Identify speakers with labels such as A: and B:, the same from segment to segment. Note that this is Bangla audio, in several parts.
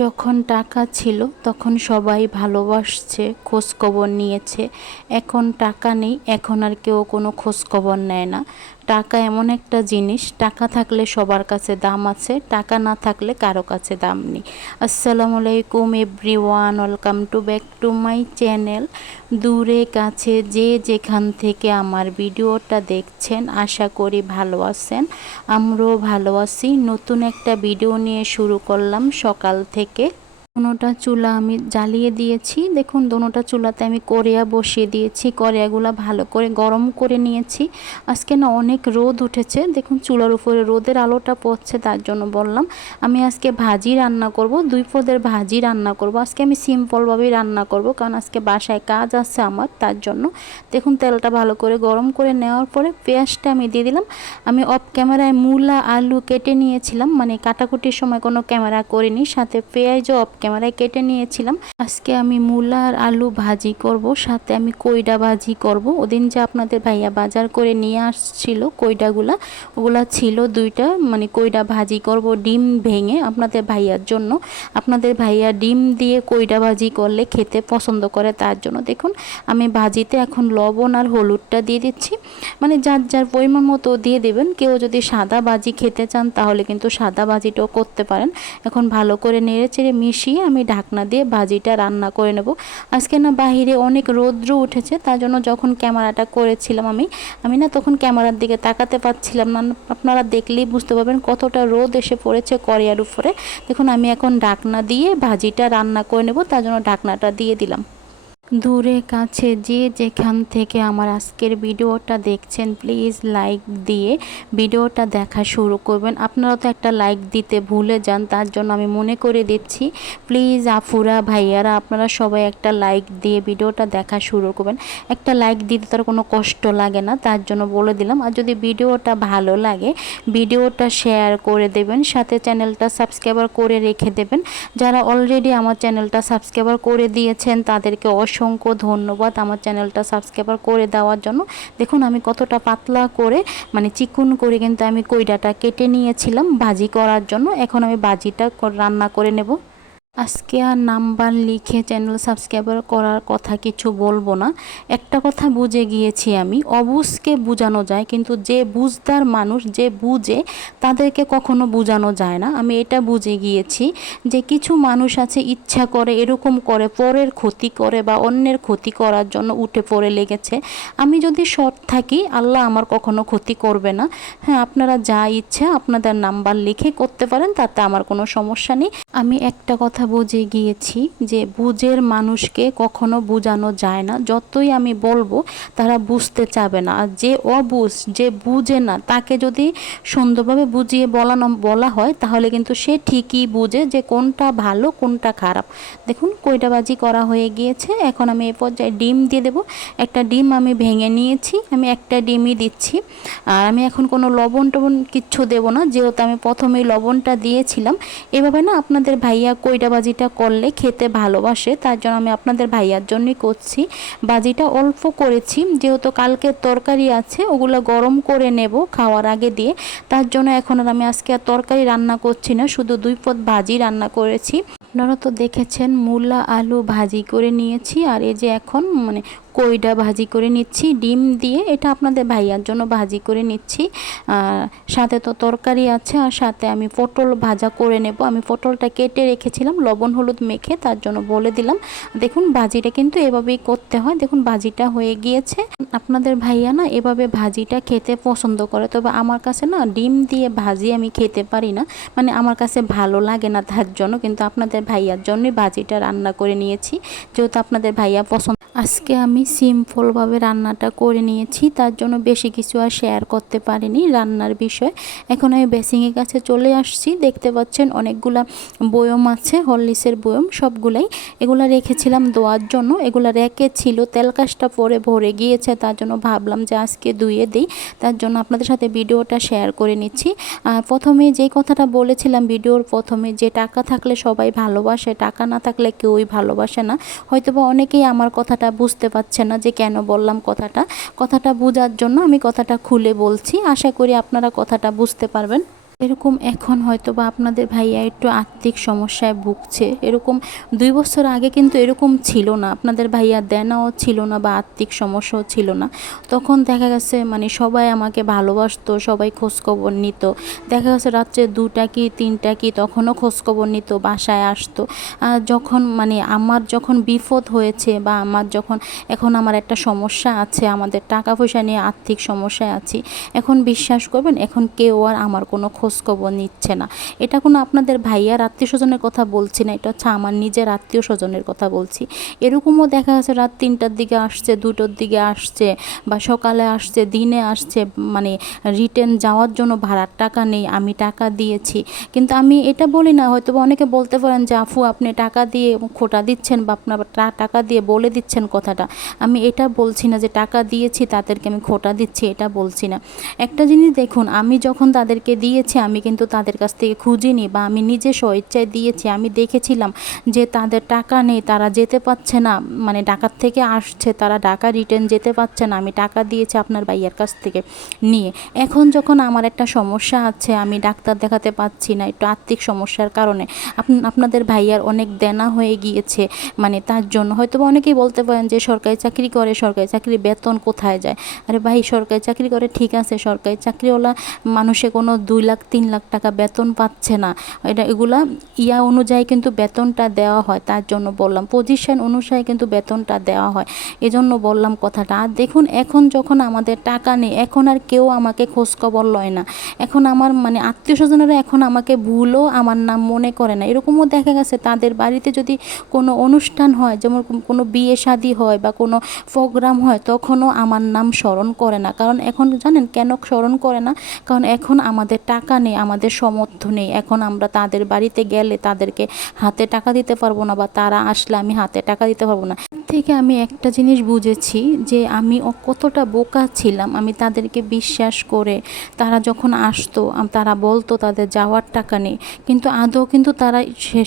A: যখন টাকা ছিল, তখন সবাই ভালোবাসছে, খোঁজখবর নিয়েছে। এখন টাকা নেই, এখন আর কেউ কোনো খোঁজখবর নেয় না। টাকা এমন একটা জিনিস, টাকা থাকলে সবার কাছে দাম আছে, টাকা না থাকলে কারও কাছে দাম নেই। আসসালামু আলাইকুম everyone welcome to back to my channel. দূরে, কাছে, যে যেখান থেকে আমার ভিডিওটা দেখছেন, আশা করি ভালো আছেন। আমরাও ভালো আছি। নতুন একটা ভিডিও নিয়ে শুরু করলাম সকাল থেকে। দোনোটা চুলা আমি জ্বালিয়ে দিয়েছি। দেখুন, দোনোটা চুলাতে আমি কোরিয়া বসিয়ে দিয়েছি। কোরিয়াগুলো ভালো করে গরম করে নিয়েছি। আজকে না অনেক রোদ উঠেছে। দেখুন, চুলার উপরে রোদের আলোটা পড়ছে, তার জন্য বললাম। আমি আজকে ভাজি রান্না করব, দুই পদের ভাজি রান্না করব। আজকে আমি সিম্পলভাবেই রান্না করব, কারণ আজকে বাসায় কাজ আছে আমার, তার জন্য। দেখুন, তেলটা ভালো করে গরম করে নেওয়ার পরে পেঁয়াজটা আমি দিয়ে দিলাম। আমি অফ ক্যামেরায় মূলা আলু কেটে নিয়েছিলাম মানে কাটাকুটির সময় কোনো ক্যামেরা করিনি, সাথে পেঁয়াজও অফ ক্যামেরায় কেটে নিয়েছিলাম। আজকে আমি মূলা আর আলু ভাজি করব, সাথে আমি কইডা ভাজি করব। ওদিন যে আপনাদের ভাইয়া বাজার করে নিয়ে আসছিল কইডাগুলা, ওগুলা ছিল দুইটা মানে কইডা ভাজি করব ডিম ভেঙে আপনাদের ভাইয়ার জন্য। আপনাদের ভাইয়া ডিম দিয়ে কইডা ভাজি করলে খেতে পছন্দ করে তার জন্য। দেখুন, আমি ভাজিতে এখন লবণ আর হলুদটা দিয়ে দিচ্ছি। মানে যার যার পরিমাণ মতো দিয়ে দেবেন, কেউ যদি সাদা ভাজি খেতে চান তাহলে কিন্তু সাদা ভাজিটাও করতে পারেন। এখন ভালো করে নেড়ে চেড়ে মিশিয়ে আমি ঢাকনা দিয়ে ভাজিটা রান্না করে নেব। আজকে না বাহিরে অনেক রৌদ্র উঠেছে, তার জন্য যখন ক্যামেরাটা করেছিলাম আমি আমি না তখন ক্যামেরার দিকে তাকাতে পারছিলাম না। আপনারা দেখলেই বুঝতে পারবেন কতটা রোদ এসে পড়েছে করিয়ার উপরে। দেখুন, আমি এখন ঢাকনা দিয়ে ভাজিটা রান্না করে নেব, তার জন্য ঢাকনাটা দিয়ে দিলাম। দূরে, কাছে, যে যেখান থেকে আমার আজকের ভিডিওটা দেখছেন প্লিজ লাইক দিয়ে ভিডিওটা দেখা শুরু করবেন। আপনারা তো একটা লাইক দিতে ভুলে যান, তার জন্য আমি মনে করে দিচ্ছি প্লিজ আফুরা ভাইয়ারা, আপনারা সবাই একটা লাইক দিয়ে ভিডিওটা দেখা শুরু করবেন। একটা লাইক দিতে তার কোনো কষ্ট লাগে না, তার জন্য বলে দিলাম। আর যদি ভিডিওটা ভালো লাগে, ভিডিওটা শেয়ার করে দেবেন, সাথে চ্যানেলটা সাবস্ক্রাইবার করে রেখে দেবেন। যারা অলরেডি আমার চ্যানেলটা সাবস্ক্রাইবার করে দিয়েছেন, তাদেরকে অসংখ্য ধন্যবাদ আমার চ্যানেলটা সাবস্ক্রাইবার করে দেওয়ার জন্য। দেখুন, আমি কতটা পাতলা করে মানে চিকুন করে কিন্তু আমি কইডাটা কেটে নিয়েছিলাম ভাজি করার জন্য। এখন আমি ভাজিটা রান্না করে নেব। আজকে আর নাম্বার লিখে চ্যানেল সাবস্ক্রাইবার করার কথা কিছু বলব না। একটা কথা বুঝে গিয়েছি আমি অবুজকে বোঝানো যায়, কিন্তু যে বুঝদার মানুষ, যে বুঝে, তাদেরকে কখনো বোঝানো যায় না। আমি এটা বুঝে গিয়েছি যে কিছু মানুষ আছে, ইচ্ছা করে এরকম করে, পরের ক্ষতি করে বা অন্যের ক্ষতি করার জন্য উঠে পড়ে লেগেছে। আমি যদি সৎ থাকি, আল্লাহ আমার কখনো ক্ষতি করবে না। হ্যাঁ আপনারা যা ইচ্ছা আপনাদের নাম্বার লিখে করতে পারেন, তাতে আমার কোনো সমস্যা নেই। আমি একটা কথা বুঝে গিয়েছি যে বুঝের মানুষকে কখনো বোঝানো যায় না। যতই আমি বলব, তারা বুঝতে চাবে না। আর যে অবুঝ, যে বুঝে না, তাকে যদি সুন্দরভাবে বুঝিয়ে বলানো, বলা হয়, তাহলে কিন্তু সে ঠিকই বুঝে যে কোনটা ভালো, কোনটা খারাপ। দেখুন, কইটাবাজি করা হয়ে গিয়েছে। এখন আমি এ পর্যায়ে ডিম দিয়ে দেবো। একটা ডিম আমি ভেঙে নিয়েছি। আমি একটা ডিমই দিচ্ছি। আর আমি এখন কোনো লবণ টবণ কিচ্ছু দেবো না। যেহেতু আমি প্রথমেই লবণটা দিয়েছিলাম। এভাবে না আপনাদের ভাইয়া কইটা ভাজিটা করলে খেতে ভালোবাসে, তার জন্য আমি আপনাদের ভাইয়ার জন্যই করছি। ভাজিটা অল্প করেছি, যেহেতু কালকে তরকারি আছে, ওগুলো গরম করে নেব খাওয়ার আগে দিয়ে। তার জন্য এখন আর আমি আজকে আর তরকারি রান্না করছি না, শুধু দুই পদ ভাজি রান্না করেছি। আপনারা তো দেখেছেন, মূলা আলু ভাজি করে নিয়েছি, আর এই যে এখন মানে কইডা ভাজি করে নিচ্ছি, ডিম দিয়ে। এটা আপনাদের ভাইয়ার জন্য ভাজি করে নিচ্ছি। আর সাথে তো তরকারি আছে, আর সাথে আমি পটল ভাজা করে নেব। আমি পটলটা কেটে রেখেছিলাম, লবণ হলুদ মেখে তার জন্য বলে দিলাম। দেখুন, ভাজিটা কিন্তু এভাবেই করতে হয়। দেখুন, ভাজিটা হয়ে গিয়েছে। আপনাদের ভাইয়া না এভাবে ভাজিটা খেতে পছন্দ করে, তবে আমার কাছে না ডিম দিয়ে ভাজি আমি খেতে পারি না। মানে আমার কাছে ভালো লাগে না তার জন্য, কিন্তু আপনাদের ভাইয়ার জন্যই ভাজিটা রান্না করে নিয়েছি। যেহেতু আপনাদের ভাইয়া পছন্দ আজকে আমি সিম্পলভাবে রান্নাটা করে নিয়েছি, তার জন্য বেশি কিছু আর শেয়ার করতে পারিনি রান্নার বিষয়ে। এখন আমি বেসিংয়ের কাছে চলে আসছি, দেখতে পাচ্ছেন অনেকগুলা বয়ম আছে, হরলিক্সের বয়ম, সবগুলাই। এগুলা রেখেছিলাম দোয়ার জন্য এগুলা রেখে ছিল, তেল কাজটা পরে ভরে গিয়েছে, তার জন্য ভাবলাম যে আজকে ধুয়ে দিই, তার জন্য আপনাদের সাথে ভিডিওটা শেয়ার করে নিচ্ছি। আর প্রথমে যে কথাটা বলেছিলাম, ভিডিওর প্রথমে যে টাকা থাকলে সবাই ভালোবাসে, টাকা না থাকলে কেউই ভালোবাসে না। হয়তোবা অনেকেই আমার কথাটা বুঝতে পারছে না যে কেন বললাম কথাটা। কথাটা বোঝার জন্য আমি কথাটা খুলে বলছি। আশা করি আপনারা কথাটা বুঝতে পারবেন। এরকম এখন হয়তো বা আপনাদের ভাইয়া একটু আর্থিক সমস্যায় ভুগছে। এরকম দুই বছর আগে কিন্তু এরকম ছিল না। আপনাদের ভাইয়া দেনাও ছিল না বা আর্থিক সমস্যাও ছিল না। তখন দেখা গেছে মানে সবাই আমাকে ভালোবাসতো, সবাই খোঁজখবর নিত। দেখা গেছে রাত্রে দুটা কি, তিনটা কি, তখনও খোঁজখবর নিত, বাসায় আসতো। যখন মানে আমার যখন বিপদ হয়েছে বা আমার যখন এখন আমার একটা সমস্যা আছে, আমাদের টাকা পয়সা নিয়ে আর্থিক সমস্যায় আছি, এখন বিশ্বাস করবেন, এখন কেউ আর আমার কোনো খোঁজখবর নিচ্ছে না। এটা কোনো আপনাদের ভাইয়ার আত্মীয় স্বজনের কথা বলছি না, এটা হচ্ছে আমার নিজের আত্মীয় স্বজনের কথা বলছি। এরকমও দেখা যাচ্ছে রাত তিনটার দিকে আসছে, দুটোর দিকে আসছে বা সকালে আসছে, দিনে আসছে মানে রিটার্ন যাওয়ার জন্য ভাড়ার টাকা নেই, আমি টাকা দিয়েছি। কিন্তু আমি এটা বলি না হয়তো অনেকে বলতে পারেন যে, আফু, আপনি টাকা দিয়ে খোটা দিচ্ছেন বা আপনার টাকা দিয়ে বলে দিচ্ছেন কথাটা। আমি এটা বলছি না যে, টাকা দিয়েছি, তাদেরকে আমি খোটা দিচ্ছি, এটা বলছি না। একটা জিনিস দেখুন, আমি যখন তাদেরকে দিয়েছি আমি কিন্তু তাদের কাছ থেকে খুঁজিনি বা আমি নিজে স্বইচ্ছায় দিয়েছি। আমি দেখেছিলাম যে তাদের টাকা নেই, তারা যেতে পারছে না। মানে ঢাকার থেকে আসছে, তারা ঢাকা রিটার্ন যেতে পারছে না। আমি টাকা দিয়েছি আপনার ভাইয়ের কাছ থেকে নিয়ে। এখন যখন আমার একটা সমস্যা আছে, আমি ডাক্তার দেখাতে পাচ্ছি না একটু আর্থিক সমস্যার কারণে। আপনাদের ভাইয়ার অনেক দেনা হয়ে গিয়েছে। মানে তার জন্য হয়তো অনেকেই বলতে পারেন যে সরকারি চাকরি করে, সরকারি চাকরির বেতন কোথায় যায়? আরে ভাই, সরকারি চাকরি করে ঠিক আছে। সরকারি চাকরিওয়ালা মানুষে কোনো দুই লাখ তিন লাখ টাকা বেতন পাচ্ছে না। এটা এগুলা ইয়া অনুযায়ী কিন্তু বেতনটা দেওয়া হয়, তার জন্য বললাম। পজিশন অনুসারে কিন্তু বেতনটা দেওয়া হয়। এজন্য বললাম কথাটা। আর দেখুন, এখন যখন আমাদের টাকা নেই, এখন আর কেউ আমাকে খোঁজখবর লয় না। এখন আমার মানে আত্মীয় স্বজনেরা এখন আমাকে ভুলও আমার নাম মনে করে না। এরকমও দেখা গেছে, তাদের বাড়িতে যদি কোনো অনুষ্ঠান হয়, যেমন কোনো বিয়ে শাদী হয় বা কোনো প্রোগ্রাম হয়, তখনও আমার নাম স্মরণ করে না। কারণ এখন জানেন, কেন স্মরণ করে না? কারণ এখন আমাদের টাকা নেই আমাদের সমর্থ নেই। এখন আমরা তাদের বাড়িতে গেলে তাদেরকে হাতে টাকা দিতে পারব না বা তারা আসলে আমি হাতে টাকা দিতে পারব না। থেকে আমি একটা জিনিস বুঝেছি যে আমি কতটা বোকা ছিলাম। আমি তাদেরকে বিশ্বাস করে তারা যখন আসতো তারা বলতো তাদের যাওয়ার টাকা নেই। কিন্তু আদৌ কিন্তু তারা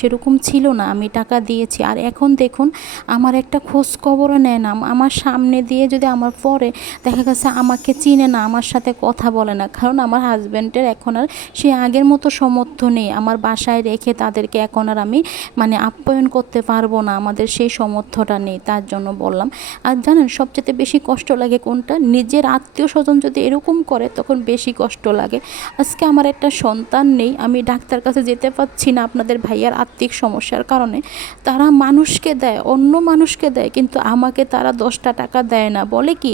A: সেরকম ছিল না। আমি টাকা দিয়েছি। আর এখন দেখুন, আমার একটা খোঁজ খবরও নেয় না। আমার সামনে দিয়ে যদি আমার পরে দেখা গেছে আমাকে চিনে না, আমার সাথে কথা বলে না, কারণ আমার হাজব্যান্ডের এখন আর সে আগের মতো সমর্থ নেই। আমার বাসায় রেখে তাদেরকে এখন আর আমি মানে আপ্যায়ন করতে পারব না। আমাদের সেই সমর্থটা নেই। তার জন্য বললাম। আর জানেন সবচেয়ে বেশি কষ্ট লাগে কোনটা? নিজের আত্মীয় স্বজন যদি এরকম করে, তখন বেশি কষ্ট লাগে। আজকে আমার একটা সন্তান নেই, আমি ডাক্তার কাছে যেতে পারছি না আপনাদের ভাইয়ার আর্থিক সমস্যার কারণে। তারা মানুষকে দেয়, অন্য মানুষকে দেয়, কিন্তু আমাকে তারা দশটা টাকা দেয় না। বলে কি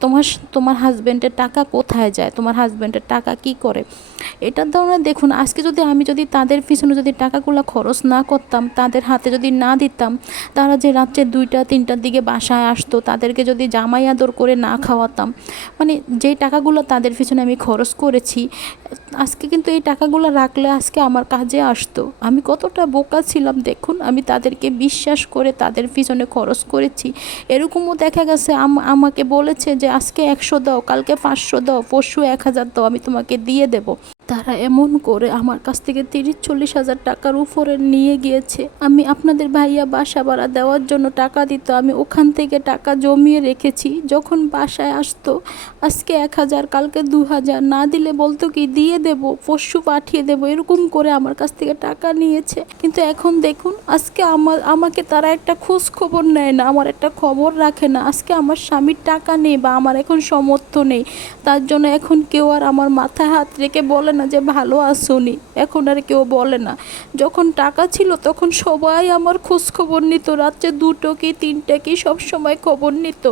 A: তোমার তোমার হাজব্যান্ডের টাকা কোথায় যায়? তোমার হাজব্যান্ডের টাকা কি করে? এটার ধরনে দেখুন, আজকে যদি আমি যদি তাদের পিছনে যদি টাকাগুলো খরচ না করতাম, তাদের হাতে যদি না দিতাম, তারা যে রাত্রে দুইটা, তিনটার দিকে বাসায় আসতো, তাদেরকে যদি জামাই আদর করে না খাওয়াতাম মানে যে টাকাগুলো তাদের পিছনে আমি খরচ করেছি আজকে কিন্তু এই টাকাগুলো রাখলে আজকে আমার কাজে আসতো। আমি কতটা বোকা ছিলাম, দেখুন, আমি তাদেরকে বিশ্বাস করে তাদের পিছনে খরচ করেছি। এরকমও দেখা গেছে, আম- আমাকে বলেছে যে, আজকে একশো দাও, কালকে পাঁচশো দাও, পরশু এক হাজার দাও, আমি তোমাকে দিয়ে দেবো। তারা এমন করে আমার কাছ থেকে তিরিশ, চল্লিশ হাজার টাকার উপরে নিয়ে গিয়েছে। আমি আপনাদের ভাইয়া বাসা ভাড়া দেওয়ার জন্য টাকা দিত। আমি ওখান থেকে টাকা জমিয়ে রেখেছি। যখন বাসায় আসতো, আজকে এক হাজার, কালকে দু হাজার, না দিলে বলতো কি, দিয়ে দেব, পশু পাঠিয়ে দেব, এরকম করে আমার কাছ থেকে টাকা নিয়েছে। কিন্তু এখন দেখুন, আজকে আমার, আমাকে তারা একটা খোঁজ খবর নেয় না, আমার একটা খবর রাখে না। আজকে আমার স্বামীর টাকা নেই বা আমার এখন সমর্থ নেই। তার জন্য এখন কেউ আর আমার মাথায় হাত রেখে বলে না যে ভালো আসুনি। এখন আর কেউ বলে না। যখন টাকা ছিল তখন সবাই আমার খোঁজ খবর নিত। রাত্রে দুটো কি তিনটে কি সব সময় খবর নিত।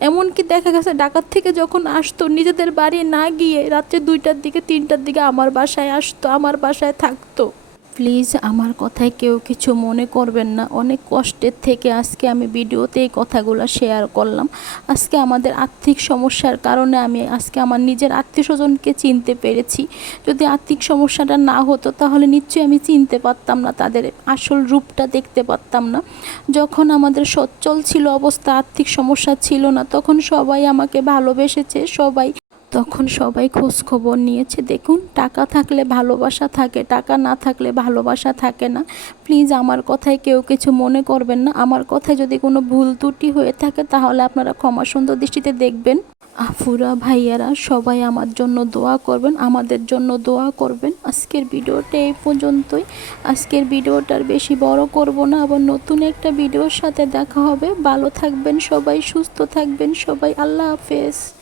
A: এমনকি দেখা গেছে ডাকাত থেকে যখন আসতো, নিজেদের বাড়ি না গিয়ে রাত্রে দুইটার দিকে, তিনটার দিকে আমার বাসায় আসতো, আমার বাসায় থাকতো। প্লিজ আমার কথায় কেউ কিছু মনে করবেন না। অনেক কষ্টের থেকে আজকে আমি ভিডিওতে এই কথাগুলো শেয়ার করলাম। আজকে আমাদের আর্থিক সমস্যার কারণে আমি আজকে আমার নিজের আত্মীয় স্বজনকে চিনতে পেরেছি। যদি আর্থিক সমস্যাটা না হতো তাহলে নিশ্চয়ই আমি চিনতে পারতাম না, তাদের আসল রূপটা দেখতে পারতাম না। যখন আমাদের সচ্ছল ছিল অবস্থা, আর্থিক সমস্যা ছিল না, তখন সবাই আমাকে ভালোবেসেছে, সবাই তখন সবাই খোঁজ খবর নিয়েছে। দেখুন, টাকা থাকলে ভালোবাসা থাকে, টাকা না থাকলে ভালোবাসা থাকে না। প্লিজ, আমার কথায় কেউ কিছু মনে করবেন না। আমার কথায় যদি কোনো ভুল ত্রুটি হয়ে থাকে, তাহলে আপনারা ক্ষমা সুন্দর দৃষ্টিতে দেখবেন। আফুরা ভাইয়ারা, সবাই আমার জন্য দোয়া করবেন, আমাদের জন্য দোয়া করবেন। আজকের ভিডিওটা এই পর্যন্তই। আজকের ভিডিওটার বেশি বড় করব না। আবার নতুন একটা ভিডিওর সাথে দেখা হবে। ভালো থাকবেন সবাই, সুস্থ থাকবেন সবাই। আল্লাহ হাফেজ।